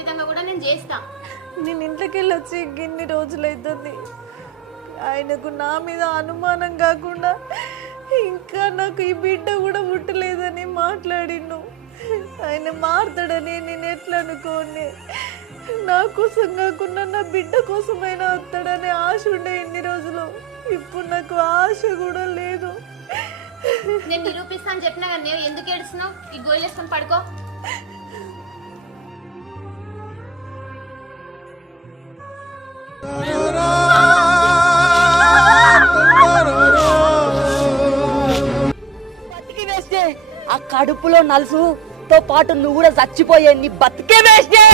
విధంగా కూడా నేను చేస్తా. నేను ఇంట్లోకి వెళ్ళి వచ్చి ఇన్ని రోజులైతుంది. ఆయనకు నా మీద అనుమానం కాకుండా ఇంకా నాకు ఈ బిడ్డ కూడా పుట్టలేదని మాట్లాడిండు. ఆయన మారుతాడని నేను ఎట్లా అనుకోండి. నా కోసం కాకుండా నా బిడ్డ కోసమైనా వస్తాడనే ఆశ ఉండే ఇన్ని రోజులు. ఇప్పుడు నాకు ఆశ కూడా లేదు. నేను నిరూపిస్తాను చెప్పినా కానీ ఎందుకు ఏడుస్తున్నావు? ఈ గోళీలు వేసుకొని పడుకో. బతికి వేస్తే ఆ కడుపులో నలుసుతో పాటు నువ్వు కూడా చచ్చిపోయే నీ బతికే వేస్తే.